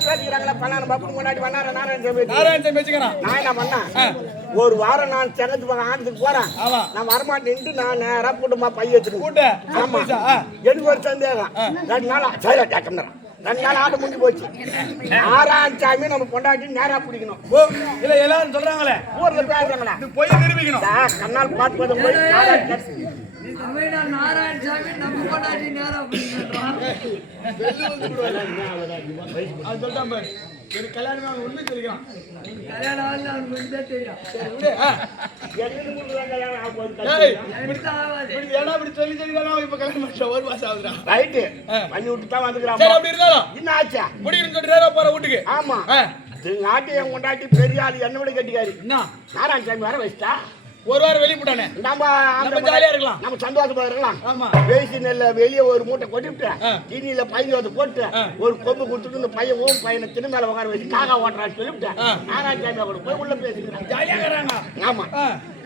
பேசிக்கிறாங்களா பண்ணான பப்பு முன்னாடி வண்ணார நாராயண சாமி நாராயண சாமி வச்சுக்கிறான் நான் என்ன பண்ணேன்? ஒரு வாரம் நான் சென்னத்து பக்கம் ஆனதுக்கு போறேன். நான் வரமாட்டேன்ட்டு நான் நேரா கூட்டமா பைய வச்சிருக்கேன். ஆமா. எனக்கு ஒரு சந்தேகம். ரெண்டு நாள்? சைலா கேட்கணும் ரெண்டு நாள் ஆட்டு முடிஞ்சு போச்சு. ஆறாம் சாமி நம்ம பொண்டாட்டி நேரா பிடிக்கணும். ஓ இல்ல எல்லாரும் சொல்றாங்களே. ஊர்ல பேசுறாங்களா பொய் நிரூபிக்கணும். கண்ணால் பார்த்து பார்த்து போய் நாராயண சாமி. தமிழ்நாடு நாராயணசாமி நம்ம கொண்டாடி நேரம் அப்படின்றான். எனக்கு கல்யாணம் ஆக உண்மை கல்யாணம் ஆகல அவனுக்கு கொஞ்சம் தெரியும். ஏன்னா இப்படி சொல்லி சொல்லி தான் இப்ப கல்யாணம் பண்ணிட்டோம் ஒரு மாசம் ஆகுதுடா. ரைட்டு. பண்ணி விட்டு தான் சரி வந்துக்கிறான் அப்படி இருந்தாலும் என்ன ஆச்சா? முடிக்கணும்னு சொல்லிட்டு போற வீட்டுக்கு. ஆமா. நாட்டு என் கொண்டாட்டி பெரிய ஆள் என்ன விட கட்டிக்காரு. என்ன? நாராயண சாமி வர வச்சிட்டா? ஒரு வாரம் வெளிய போட்டானே. நம்ம நம்ம ஜாலியா இருக்கலாம். நம்ம சந்தோஷமா இருக்கலாம். ஆமா. வேசி நெல்ல வெளியே ஒரு மூட்டை கொட்டிவிட்டு. தீனியில பையன் வந்து போட்டு. ஒரு கொம்பு கொடுத்துட்டு இந்த பையன் ஓம் பையனை திரு மேல உட்கார வச்சு காக்கா ஓட்டுறான்னு சொல்லிவிட்டு சாமி கூட போய் உள்ள பேசிக்கிறேன் ஜாலியா இருக்கிறாங்க ஆமா.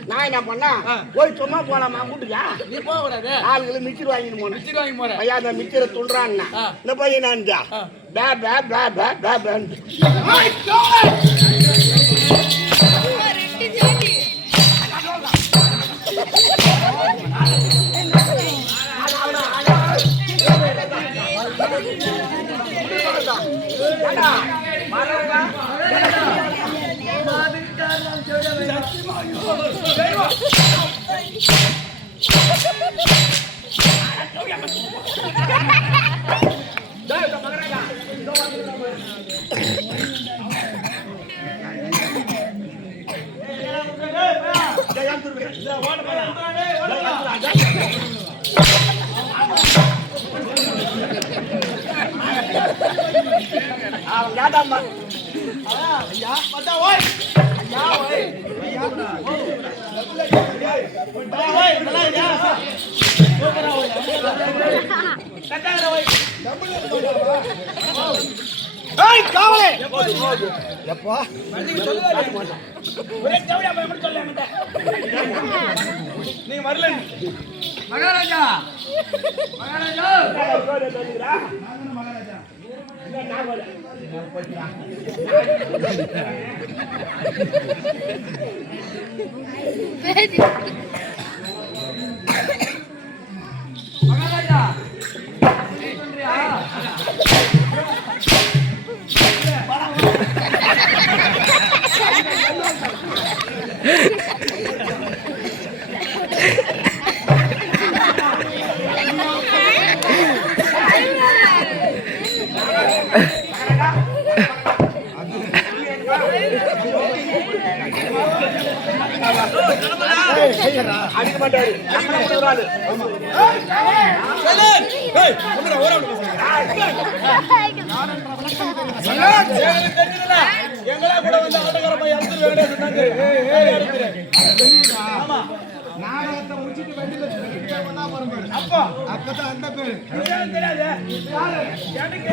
நான் என்ன பண்ணா. போய் சும்மா போலாமா கூட்டுக்கா நீ போக கூடாது. ஆளுங்களை மிச்சர் வாங்கிட்டு போனேன். வச்சுட்டு வாங்கி போறேன். ஐயா அந்த மிச்சரை துண்டுறான்னா. இந்த பையன் நான் ஆ. பே பே பே பே பே பேன்னு. ஏண்டா, அவன் கேட்டாம்மா. ஐயா மச்சான் ஓய் ஐயா ஓய் ஐயா ஓய் நல்லா ஐயா சூப்பரா ஓய் ஓய் ஏய் காவலே எப்பா ஒரே எப்படி சொல்ல நீ வரல மகாராஜா மகாராஜா மகாராஜா வந்து தெரிஞ்சதுல எங்களா கூட வந்து ஆட்டக்கார பையன் அழுத்து சொன்னாங்க ஆமா நாடகத்தை முடிச்சிட்டு போறோம் அப்பா அப்பதான் அந்த பேரு தெரியாது எனக்கு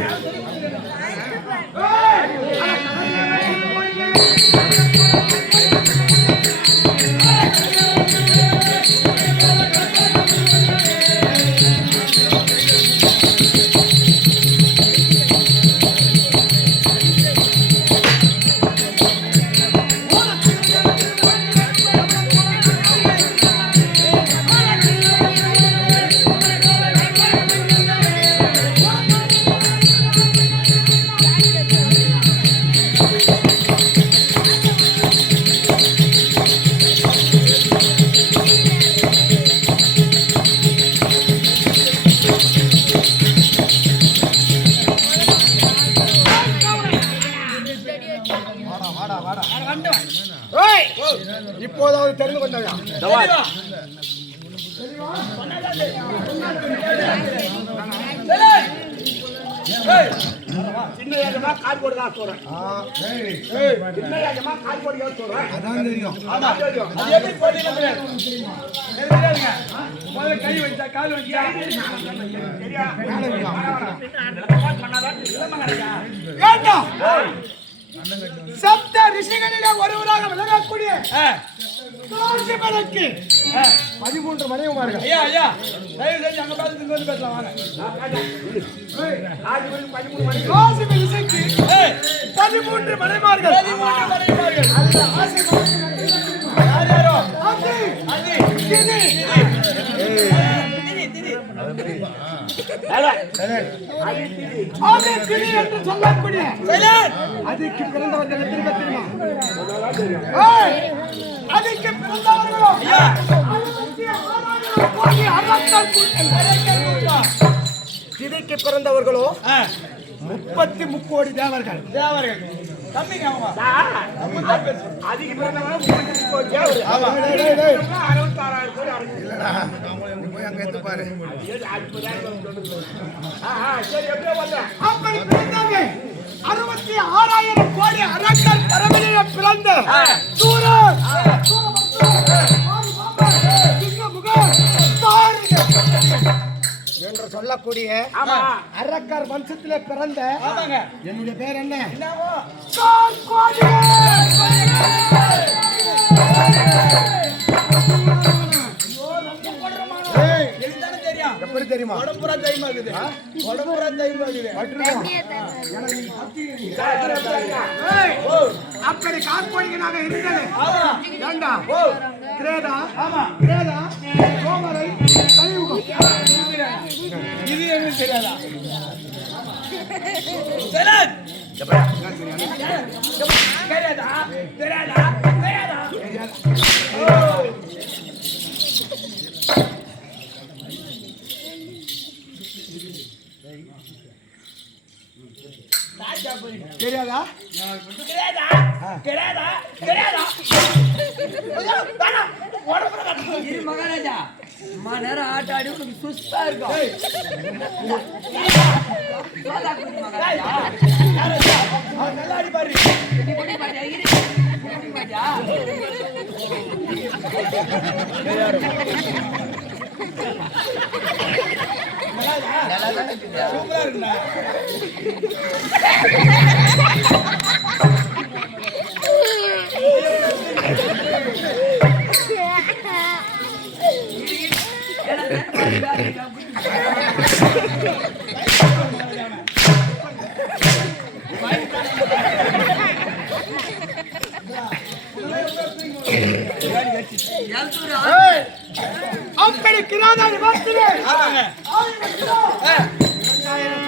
எனக்கு தெரியாதுங்க. முதல்ல கை வச்சா, கால் வச்சா. சரியா? சப்த ரிஷிகளிலே ஒருவராக விளங்கக்கூடிய ஆ. பதிமூன்று மனைவிமார்கள் ஐயா, ஐயா, தயவு செஞ்சு அங்க பார்த்து இங்க வந்து பேசலாம் வாங்க. காசிப ரிஷிக்கு பதிமூன்று மனைவிமார்கள் பதிமூன்று மனைவிமார்கள். யார் யாரோ? அது அது. என்று சொல்லக்கூடிய. அதுக்கு பிறந்தவர்கள் திரும்ப தெரியுமா அதுக்கு பிறந்தவர்களோ ஆ, முப்பத்தி முக்கோடி தேவர்கள் தேவர்கள். டேய். அறுபத்தாறாயிரம் கோடி ஆ, சரி, எப்படியோ வந்தேன். அப்படி பிறந்தாங்க அறுபத்தி ஆறாயிரம் கோடி அரக்கர் பரவலிய பிறந்த சூரன் என்று சொல்லக்கூடிய ஆமா. அரக்கர் வம்சத்திலே பிறந்த ஆமாங்க. என்னுடைய பேர் என்ன? எனக்கு தெரியும். எப்படி தெரியுமா உடம்பு பூரா தைரியமா இருக்குது. உடம்பு பூரா தைரியமா இருக்குது. அப்படி இருந்தது. ஏண்டா ஓ, கிரேதா ஆமா. கிரேதா சோமரை கலியுகம் இது என்ன தெரியாதா? தெரியாதா? தெரியாதா? தெரியாதா? தெரியாதா தெரியாதா? தெரியாதா? தெரியாதா? இரு மகாராஜா அம்மா நேரம் ஆட்ட ஆடி உனக்கு சுஸ்தா இருக்கும் சோதா குடி மகாராஜா அவன் நல்லா அடிப்பாரு. நீ குடி மாட்டியா இரு குடி மாட்டியா சூப்பரா இருக்குண்ணா. தண்ணி பாரு, நான் குடி எழுத்துரு ஏய், அப்படி கிராதா விபத்திலே ஆமாங்க. ஆயிரம்